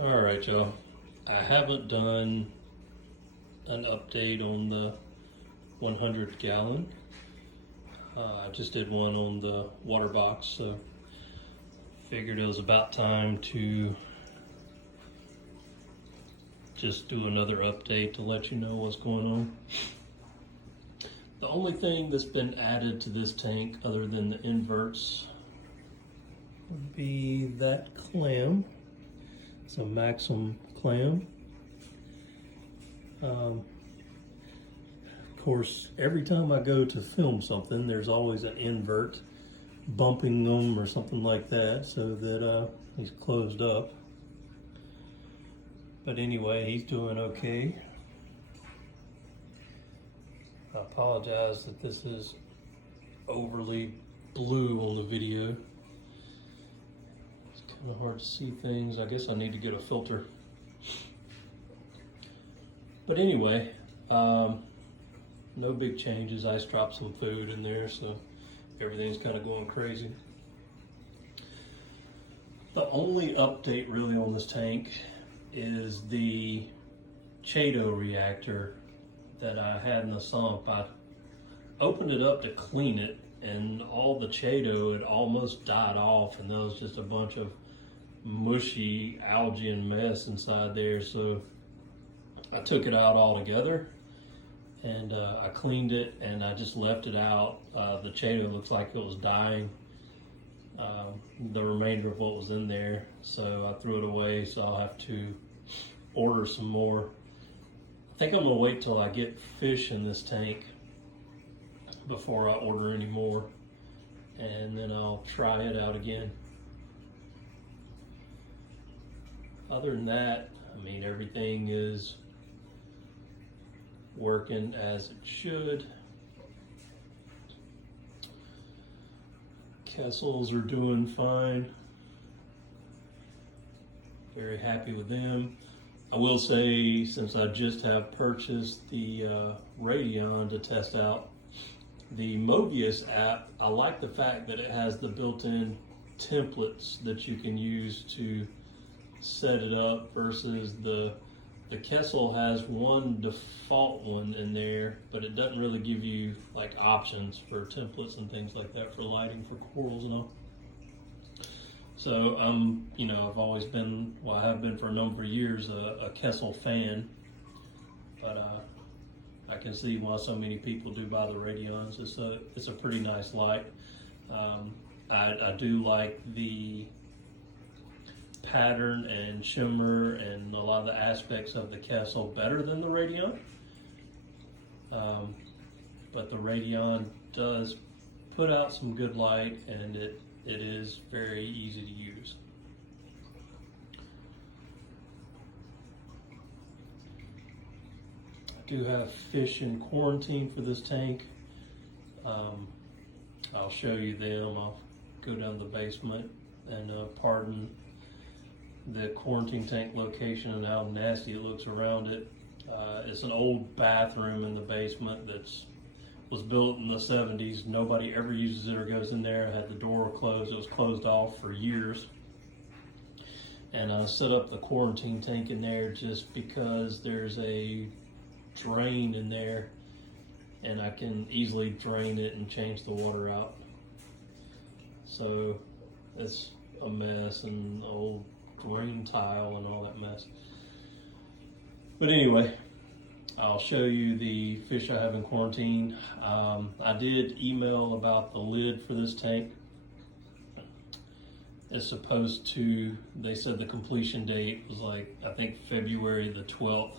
All right, y'all. I haven't done an update on the 100 gallon. I just did one on the water box, so figured it was about time to just do another update to let you know what's going on. The only thing that's been added to this tank other than the inverts would be that clam. It's a Maxim clam. Of course, every time I go to film something, there's always an invert bumping them or something like that, so that he's closed up. But anyway, he's doing okay. I apologize that this is overly blue on the video. It's kind of hard to see things. I guess I need to get a filter. But anyway, no big changes. I just dropped some food in there, so everything's kind of going crazy. The only update really on this tank is the Chaeto reactor that I had in the sump. I opened it up to clean it, and all the Chaeto had almost died off, and there was just a bunch of mushy algae and mess inside there. So I took it out altogether, and I cleaned it, and I just left it out. The Chaeto looks like it was dying, the remainder of what was in there, so I threw it away. So I'll have to order some more. I think I'm gonna wait till I get fish in this tank before I order any more, and then I'll try it out again. Other than that, I mean, everything is working as it should. Kessels are doing fine. Very happy with them. I will say, since I just have purchased the Radeon to test out the Mobius app, I like the fact that it has the built-in templates that you can use to set it up versus the Kessel has one default one in there, but it doesn't really give you like options for templates and things like that for lighting for corals and all. So I've always been, well, I have been for a number of years, a Kessel fan, but I can see why so many people do buy the Radeons. It's a pretty nice light. I do like the pattern and shimmer and a lot of the aspects of the Kessel better than the Radeon. But the Radeon does put out some good light, and it is very easy to use. I do have fish in quarantine for this tank. I'll show you them. I'll go down to the basement and pardon the quarantine tank location and how nasty it looks around it. It's an old bathroom in the basement that's was built in the 70s. Nobody ever uses it or goes in there. I had the door closed. It was closed off for years. And I set up the quarantine tank in there just because there's a drain in there, and I can easily drain it and change the water out. So it's a mess, and old green tile and all that mess. But anyway, I'll show you the fish I have in quarantine. I did email about the lid for this tank. It's supposed to, they said the completion date was like, I think February the 12th.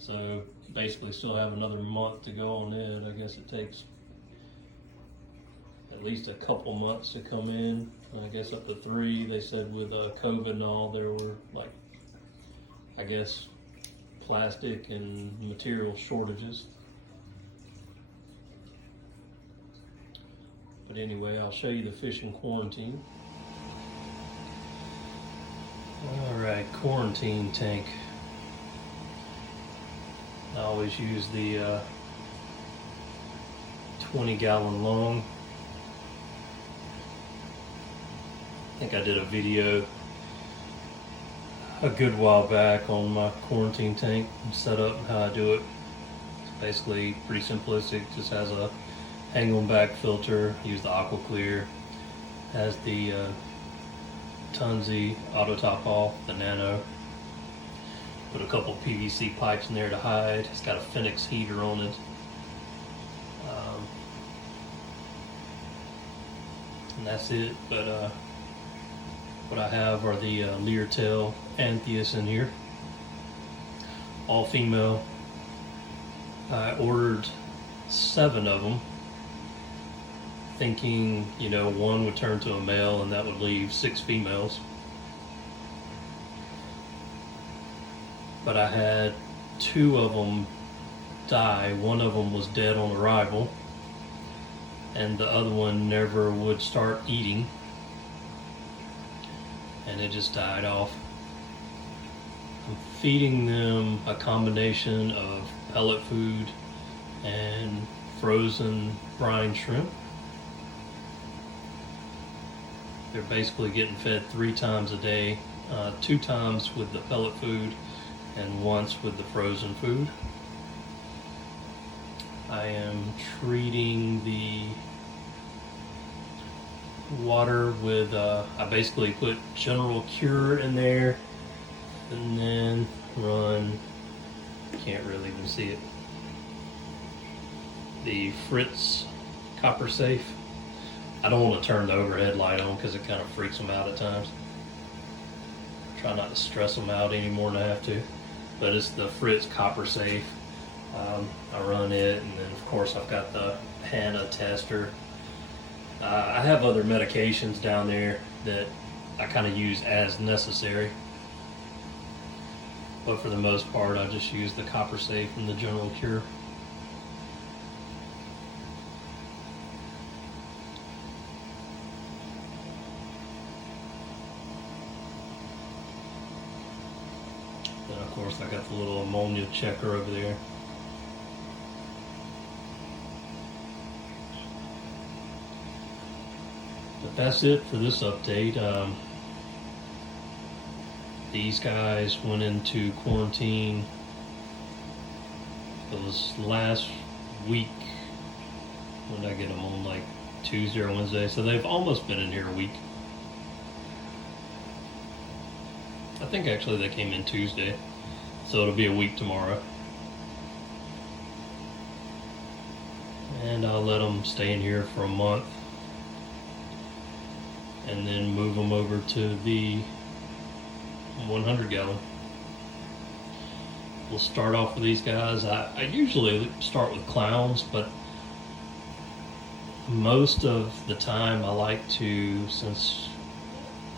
So basically still have another month to go on it. I guess it takes at least a couple months to come in. I guess up to 3. They said with COVID and all, there were like, I guess, plastic and material shortages. But anyway, I'll show you the fish in quarantine. All right, quarantine tank. I always use the 20-gallon long. I think I did a video a good while back on my quarantine tank set up and how I do it. It's basically pretty simplistic. Just has a hang on back filter. Use the Aqua Clear. Has the Tunzi auto top off, the Nano. Put a couple PVC pipes in there to hide. It's got a Phoenix heater on it. And that's it. But what I have are the Leartail Antheus in here, all female. I ordered 7 of them, thinking, you know, 1 would turn to a male and that would leave 6 females. But I had 2 of them die. 1 of them was dead on arrival, and the other one never would start eating, and it just died off. I'm feeding them a combination of pellet food and frozen brine shrimp. They're basically getting fed 3 times a day, 2 times with the pellet food and once with the frozen food. I am treating the water with, I basically put General Cure in there and then run, can't really even see it, the Fritz Copper Safe. I don't want to turn the overhead light on because it kind of freaks them out at times. Try not to stress them out any more than I have to. But it's the Fritz Copper Safe. I run it, and then of course I've got the HANA tester. I have other medications down there that I kind of use as necessary. But for the most part, I just use the Copper Safe and the General Cure. Then of course I got the little ammonia checker over there. But that's it for this update. These guys went into quarantine. It was last week. When did I get them on? Like Tuesday or Wednesday. So they've almost been in here a week. I think actually they came in Tuesday. So it'll be a week tomorrow. And I'll let them stay in here for a month, and then move them over to the 100 gallon. We'll start off with these guys. I usually start with clowns, but most of the time I like to, since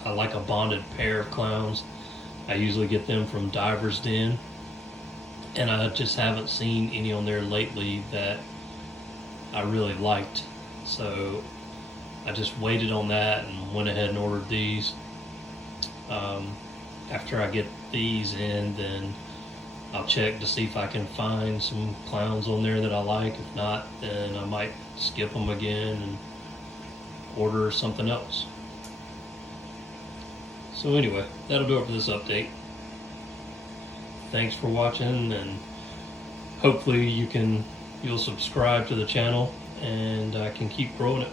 I like a bonded pair of clowns, I usually get them from Diver's Den, and I just haven't seen any on there lately that I really liked. So I just waited on that and went ahead and ordered these. After I get these in, then I'll check to see if I can find some clowns on there that I like. If not, then I might skip them again and order something else. So anyway, that'll do it for this update. Thanks for watching, and hopefully you'll subscribe to the channel and I can keep growing it.